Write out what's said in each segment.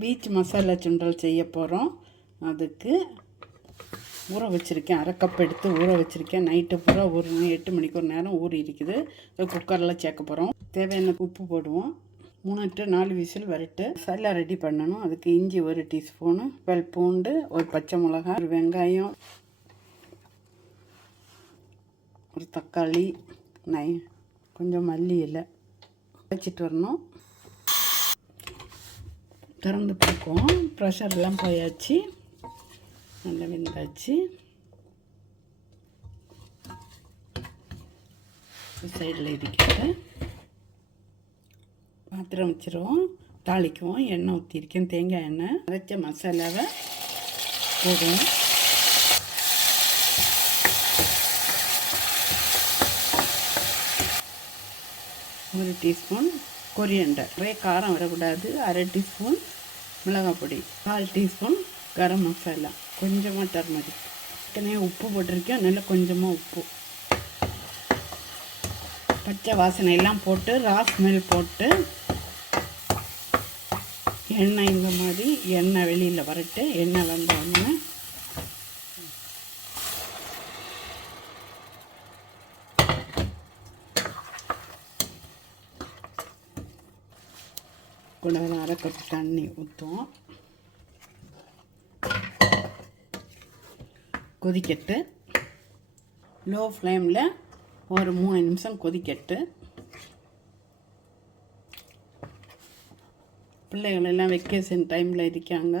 Beach masala சுண்டல் செய்ய போகிறோம் அதுக்கு ஊற வச்சுருக்கேன். அரை கப் எடுத்து ஊற வச்சுருக்கேன். நைட்டு பூரா ஒரு எட்டு மணிக்கு ஒரு நேரம் ஊறி இருக்குது. குக்கரில் சேர்க்க போகிறோம் தேவையான உப்பு போடுவோம். மூணு டு நாலு விசில் வரட்டு. சல்லா ரெடி பண்ணணும். அதுக்கு இஞ்சி ஒரு டீஸ்பூனு வெல் பூண்டு ஒரு பச்சை மிளகாய் ஒரு வெங்காயம் ஒரு தக்காளி நை கொஞ்சம் மல்லி இலை வச்சுட்டு வரணும். திறந்து பார்ப்போம் ப்ரெஷர்லாம் போயாச்சு. நல்லா வெந்தாச்சு. சைடில் இடிக்கிட்டு பாத்திரம் வச்சிருவோம். தாளிக்குவோம். எண்ணெய் ஊற்றிருக்கேன் தேங்காய் எண்ணெய். அரைச்ச மசாலாவை போடுவோம். ஒரு டீஸ்பூன் கொரியண்டர். நிறைய காரம் வரக்கூடாது. அரை டீஸ்பூன் மிளகாய் பொடி கால் டீஸ்பூன் கரம் மசாலா. கொஞ்சமாக டர்மரிக். ஏற்கனவே உப்பு போட்டிருக்கேன். நல்லா கொஞ்சமாக உப்பு. பச்சை வாசனை எல்லாம் போட்டு ராஸ் ஸ்மெல் போட்டு எண்ணெய் இந்த மாதிரி எண்ணெய் வெளியில் வரட்டு எண்ணெய் வந்தோடனே கூட ஒரு அரை கப் தண்ணி ஊற்றுவோம் கொதிக்கட்டு லோ ஃப்ளேமில் ஒரு மூணு நிமிஷம் கொதிக்கட்டு. பிள்ளைகள் எல்லாம் வெக்கேஷன் டைமில் இருக்காங்க.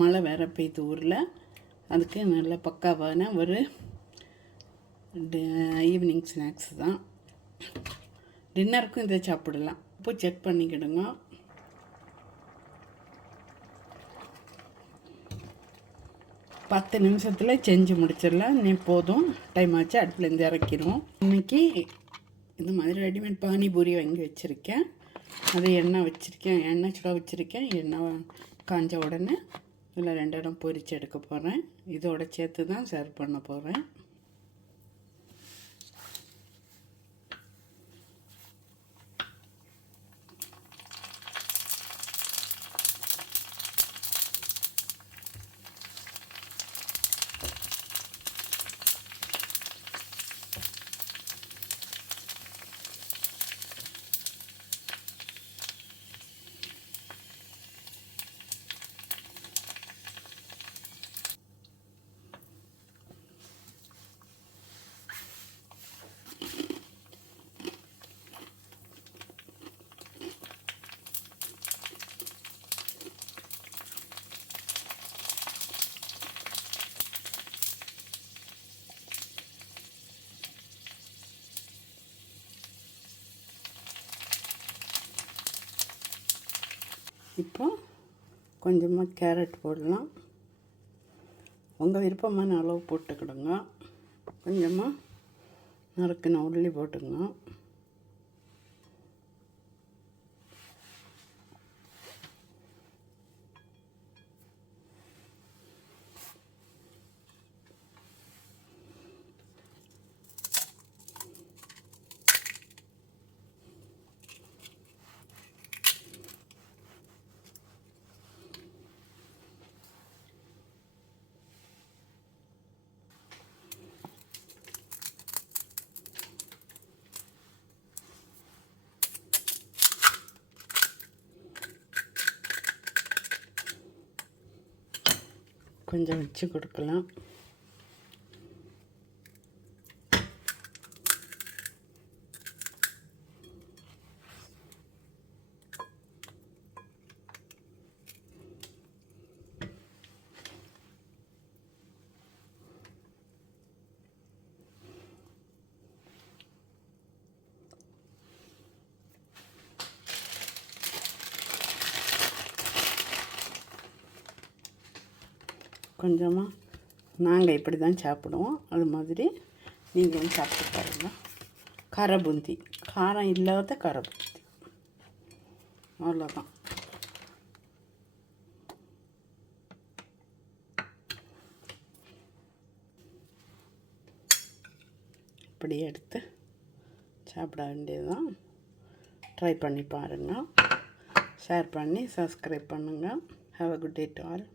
மழை வேற பெய்யுது ஊரில். அதுக்கு நல்ல பக்காவான ஒரு ஈவினிங் ஸ்நாக்ஸ் தான். டின்னருக்கும் இதை சாப்பிடலாம். உப்பு செக் பண்ணிக்கிடுங்க. பத்து நிமிஷத்தில் செஞ்சு முடிச்சிடலாம். நீ போதும். டைம் ஆச்சு அடுப்புலேருந்து இறக்கிடுவோம். இன்றைக்கி இது மாதிரி ரெடிமேட் பானிபூரி வாங்கி வச்சுருக்கேன். அது எண்ணெய் வச்சுருக்கேன். எண்ணெய் சுட வச்சுருக்கேன். எண்ணெய் காஞ்ச உடனே இதில் ரெண்டு இடம் பொரிச்சு எடுக்க போகிறேன் இதோட சேர்த்து தான் சர்வ் பண்ண போகிறேன் இப்போ கொஞ்சமாக கேரட் போடலாம். உங்கள் விருப்பமான அளவு போட்டுக்கிடுங்க. கொஞ்சமாக நறுக்கின உள்ளி போட்டுங்க கொஞ்சம் வச்சு கொடுக்கலாம். கொஞ்சமாக நாங்கள் இப்படி தான் சாப்பிடுவோம். அது மாதிரி நீங்களும் சாப்பிட்டு பாருங்கள் கரபுந்தி காரம் இல்லாத கார பூந்தி. அவ்வளோதான் இப்படி எடுத்து சாப்பிட வேண்டியதுதான். ட்ரை பண்ணி பாருங்கள் ஷேர் பண்ணி சப்ஸ்கிரைப் பண்ணுங்கள் have a good day to all